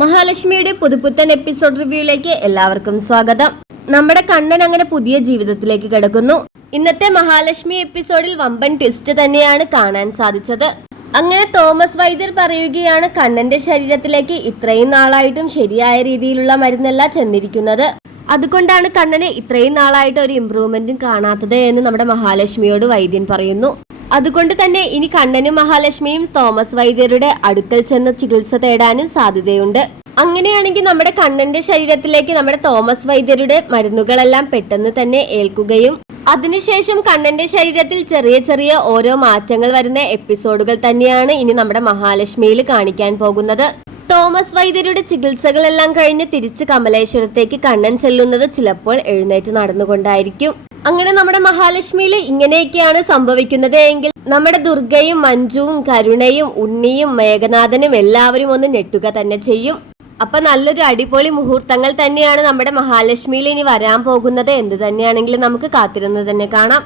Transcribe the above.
മഹാലക്ഷ്മിയുടെ പുതുപുത്തൻ എപ്പിസോഡ് റിവ്യൂയിലേക്ക് എല്ലാവർക്കും സ്വാഗതം. നമ്മുടെ കണ്ണൻ അങ്ങനെ പുതിയ ജീവിതത്തിലേക്ക് കിടക്കുന്നു. ഇന്നത്തെ മഹാലക്ഷ്മി എപ്പിസോഡിൽ വമ്പൻ ട്വിസ്റ്റ് തന്നെയാണ് കാണാൻ സാധിച്ചത്. അങ്ങനെ തോമസ് വൈദ്യർ പറയുകയാണ് കണ്ണന്റെ ശരീരത്തിലേക്ക് ഇത്രയും നാളായിട്ടും ശരിയായ രീതിയിലുള്ള മരുന്നല്ല ചെന്നിരിക്കുന്നത്. അതുകൊണ്ടാണ് കണ്ണനെ ഇത്രയും നാളായിട്ട് ഒരു ഇമ്പ്രൂവ്മെന്റും കാണാത്തത് എന്ന് നമ്മുടെ മഹാലക്ഷ്മിയോട് വൈദ്യൻ പറയുന്നു. അതുകൊണ്ട് തന്നെ ഇനി കണ്ണനും മഹാലക്ഷ്മിയും തോമസ് വൈദ്യരുടെ അടുക്കൽ ചെന്ന് ചികിത്സ തേടാനും സാധ്യതയുണ്ട്. അങ്ങനെയാണെങ്കിൽ നമ്മുടെ കണ്ണന്റെ ശരീരത്തിലേക്ക് നമ്മുടെ തോമസ് വൈദ്യരുടെ മരുന്നുകളെല്ലാം പെട്ടെന്ന് തന്നെ ഏൽക്കുകയും അതിനുശേഷം കണ്ണന്റെ ശരീരത്തിൽ ചെറിയ ചെറിയ ഓരോ മാറ്റങ്ങൾ വരുന്ന എപ്പിസോഡുകൾ തന്നെയാണ് ഇനി നമ്മുടെ മഹാലക്ഷ്മിയിൽ കാണിക്കാൻ പോകുന്നത്. തോമസ് വൈദ്യരുടെ ചികിത്സകളെല്ലാം കഴിഞ്ഞ് തിരിച്ച് കമലേശ്വരത്തേക്ക് കണ്ണൻ ചെല്ലുന്നത് ചിലപ്പോൾ എഴുന്നേറ്റ് നടന്നുകൊണ്ടായിരിക്കും. അങ്ങനെ നമ്മുടെ മഹാലക്ഷ്മിയിൽ ഇങ്ങനെയൊക്കെയാണ് സംഭവിക്കുന്നത്. എങ്കിൽ നമ്മുടെ ദുർഗയും മഞ്ജുവും കരുണയും ഉണ്ണിയും മേഘനാഥനും എല്ലാവരും ഒന്ന് ഞെട്ടുക തന്നെ ചെയ്യും. അപ്പൊ നല്ലൊരു അടിപൊളി മുഹൂർത്തങ്ങൾ തന്നെയാണ് നമ്മുടെ മഹാലക്ഷ്മിയിൽ ഇനി വരാൻ പോകുന്നത്. എന്ത് തന്നെയാണെങ്കിലും നമുക്ക് കാത്തിരുന്ന് തന്നെ കാണാം.